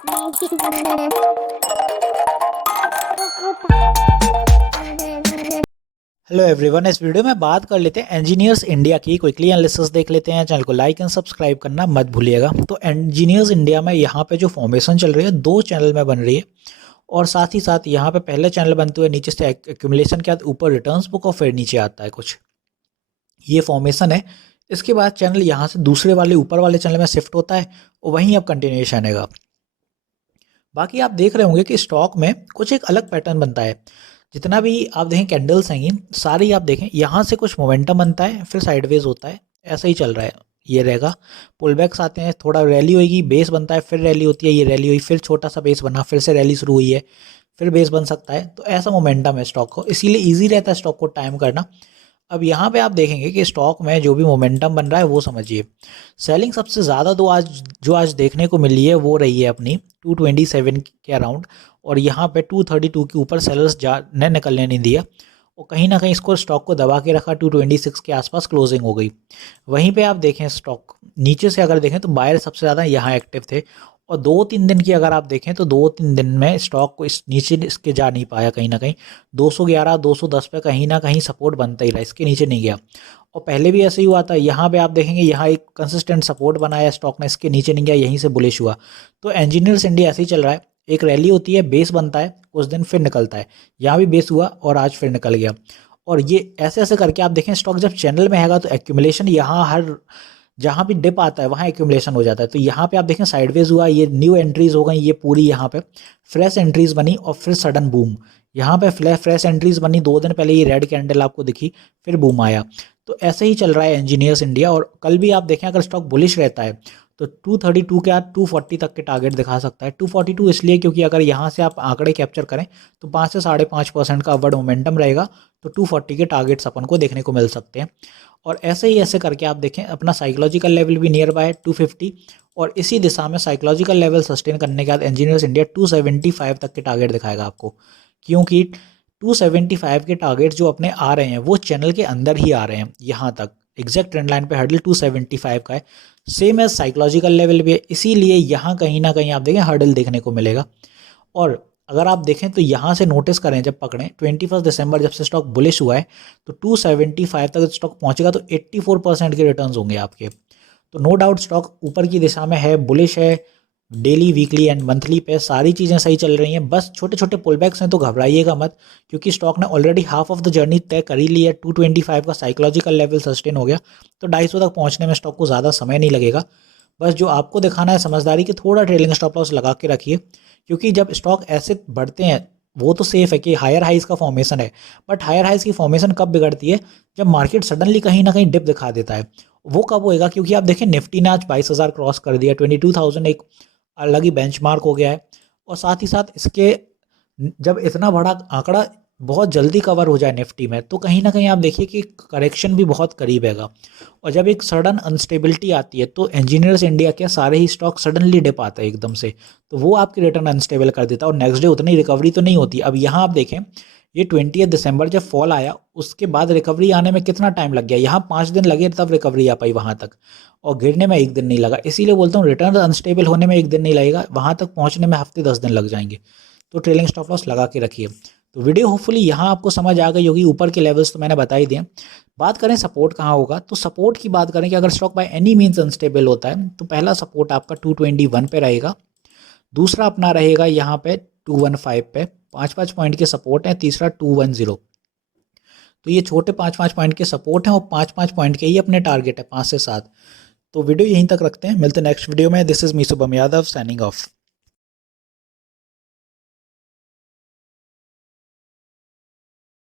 Hello everyone, इस video में बात कर लेते हैं इंजीनियर्स इंडिया की। क्विकली एनालिसिस देख लेते हैं। चैनल को लाइक एंड सब्सक्राइब करना मत भूलिएगा। तो इंजीनियर्स इंडिया में यहाँ पे जो फॉर्मेशन चल रही है, दो चैनल में बन रही है। और साथ ही साथ यहाँ पे पहले चैनल बनते हुए नीचे से एक्यूमुलेशन के बाद ऊपर रिटर्न्स बुक और फिर नीचे आता है कुछ, ये फॉर्मेशन है। इसके बाद चैनल यहाँ से दूसरे वाले ऊपर वाले चैनल में शिफ्ट होता है और वहीं अब कंटिन्यूएशन है। बाकी आप देख रहे होंगे कि स्टॉक में कुछ एक अलग पैटर्न बनता है। जितना भी आप देखें कैंडल्स हैं, सारी आप देखें यहाँ से कुछ मोमेंटम बनता है, फिर साइडवेज होता है, ऐसा ही चल रहा है। ये रहेगा, पुल बैक्स आते हैं, थोड़ा रैली होगी, बेस बनता है, फिर रैली होती है, ये रैली हुई, फिर छोटा सा बेस बना, फिर से रैली शुरू हुई है, फिर बेस बन सकता है। तो ऐसा मोमेंटम है स्टॉक को, इसीलिए ईजी रहता है स्टॉक को टाइम करना। अब यहाँ पे आप देखेंगे कि स्टॉक में जो भी मोमेंटम बन रहा है वो समझिए। सेलिंग सबसे ज़्यादा तो आज देखने को मिली है वो रही है अपनी 227 के अराउंड, और यहाँ पे 232 के ऊपर सेलर्स ने निकलने नहीं दिया और कहीं ना कहीं इसको स्टॉक को दबा के रखा। 226 के आसपास क्लोजिंग हो गई। वहीं पे आप देखें स्टॉक नीचे से अगर देखें तो बायर सबसे ज़्यादा यहाँ एक्टिव थे, और 2-3 दिन की अगर आप देखें तो 2-3 दिन में स्टॉक को इस नीचे इसके जा नहीं पाया। कहीं ना कहीं 211 210 पे कहीं ना कहीं सपोर्ट बनता ही रहा, इसके नीचे नहीं गया। और पहले भी ऐसे ही हुआ था। यहाँ पे आप देखेंगे यहाँ एक कंसिस्टेंट सपोर्ट बनाया स्टॉक ने, इसके नीचे नहीं गया, यहीं से बुलिश हुआ। तो इंजीनियर्स इंडिया ऐसे ही चल रहा है, एक रैली होती है, बेस बनता है, कुछ दिन फिर निकलता है। यहाँ भी बेस हुआ और आज फिर निकल गया। और ये ऐसे ऐसे करके आप देखें स्टॉक जब चैनल में हैगा तो एक्यूमुलेशन यहाँ हर जहाँ भी डिप आता है वहाँ एक्यूमुलेशन हो जाता है। तो यहाँ पे आप देखें साइडवेज हुआ, ये न्यू एंट्रीज हो गई, ये पूरी यहाँ पे फ्रेश एंट्रीज बनी और फिर सडन बूम। यहाँ पे फ्रेश एंट्रीज बनी, 2 दिन पहले ये रेड कैंडल आपको दिखी, फिर बूम आया। तो ऐसे ही चल रहा है इंजीनियर्स इंडिया। और कल भी आप देखें अगर स्टॉक बुलिश रहता है तो 232 के बाद 240 तक के टारगेट दिखा सकता है। 242 इसलिए क्योंकि अगर यहाँ से आप आंकड़े कैप्चर करें तो 5 से 5.5% का अपवर्ड मोमेंटम रहेगा, तो 240 के टारगेट्स अपन को देखने को मिल सकते हैं। और ऐसे ही ऐसे करके आप देखें अपना साइकोलॉजिकल लेवल भी नियर बाय 250, और इसी दिशा में साइकोलॉजिकल लेवल सस्टेन करने के बाद इंजीनियर्स इंडिया 275 तक के टारगेट दिखाएगा आपको, क्योंकि 275 के टारगेट जो अपने आ रहे हैं वो चैनल के अंदर ही आ रहे हैं। यहाँ तक एग्जैक्ट ट्रेंड लाइन पे हर्डल 275 का है, सेम एज साइकोलॉजिकल लेवल भी है, इसीलिए यहाँ कहीं ना कहीं आप देखें हर्डल देखने को मिलेगा। और अगर आप देखें तो यहाँ से नोटिस करें, जब पकड़ें 21 दिसंबर जब से स्टॉक बुलिश हुआ है तो 275 तक स्टॉक पहुँचेगा तो 84% के रिटर्न्स होंगे आपके। तो नो डाउट स्टॉक ऊपर की दिशा में है, बुलिश है। डेली, वीकली एंड मंथली पे सारी चीज़ें सही चल रही हैं। बस छोटे छोटे पुल बैक्स हैं तो घबराइएगा मत, क्योंकि स्टॉक ने already half of the journey तय कर ही ली है। 225 का साइकोलॉजिकल लेवल सस्टेन हो गया तो 250 तक पहुँचने में स्टॉक को ज़्यादा समय नहीं लगेगा। बस जो आपको दिखाना है समझदारी कि थोड़ा ट्रेलिंग स्टॉप लॉस लगा के रखिए, क्योंकि जब स्टॉक ऐसे बढ़ते हैं वो तो सेफ है कि हायर हाइज का फॉर्मेशन है, बट हायर हाइज की फॉर्मेशन कब बिगड़ती है? जब मार्केट सडनली कहीं ना कहीं डिप दिखा देता है। वो कब होएगा? क्योंकि आप देखें निफ्टी ने आज 22,000 क्रॉस कर दिया, 22,000 एक अलग ही बेंचमार्क हो गया है। और साथ ही साथ इसके जब इतना बड़ा आंकड़ा बहुत जल्दी कवर हो जाए निफ्टी में, तो कहीं ना कहीं आप देखिए कि करेक्शन भी बहुत करीब हैगा। और जब एक सडन अनस्टेबिलिटी आती है तो इंजीनियर्स इंडिया के सारे ही स्टॉक सडनली डिप आता है एकदम से, तो वो आपके रिटर्न अनस्टेबल कर देता है और नेक्स्ट डे उतनी रिकवरी तो नहीं होती। अब यहाँ आप देखें ये 20 दिसंबर जब फॉल आया उसके बाद रिकवरी आने में कितना टाइम लग गया, यहाँ 5 दिन लगे तब रिकवरी आ पाई वहाँ तक, और गिरने में 1 दिन नहीं लगा। इसीलिए बोलता हूँ रिटर्न अनस्टेबल होने में 1 दिन नहीं लगेगा, वहाँ तक पहुँचने में हफ्ते 10 दिन लग जाएंगे। तो ट्रेलिंग स्टॉप लॉस लगा के रखिए। तो वीडियो होपफुली यहाँ आपको समझ आ गई होगी। ऊपर के लेवल्स तो मैंने बता ही दिए। बात करें सपोर्ट कहाँ होगा, तो सपोर्ट की बात करें कि अगर stock by any means unstable होता है तो पहला सपोर्ट आपका 221 पे रहेगा, दूसरा अपना रहेगा यहाँ पे 215 पे, 5-5 पॉइंट के सपोर्ट हैं, तीसरा 210। तो ये छोटे 5-5 पॉइंट के सपोर्ट हैं और 5-5 पॉइंट के ही अपने टारगेट है, 5 से 7। तो वीडियो यहीं तक रखते हैं, मिलते हैं नेक्स्ट वीडियो में। This is me Shubham Yadav signing off.